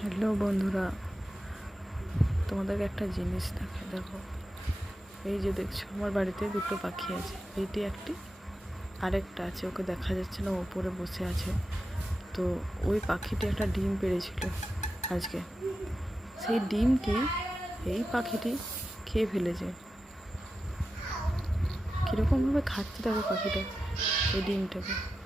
Hello বন্ধুরা, তোমাদেরকে একটা জিনিস দেখো। এই যে দেখছো, আমার বাড়িতে দুটো পাখি আছে। এইটি একটি, আরেকটা আছে, ওকে দেখা যাচ্ছে না, ওপরে বসে আছে। তো ওই পাখিটি একটা ডিম পেড়েছিল আজকে। সেই ডিমটি এই পাখিটি খেয়ে ফেলেছে। কীরকমভাবে খাচ্ছে দেখো পাখিটা এই ডিমটাকে।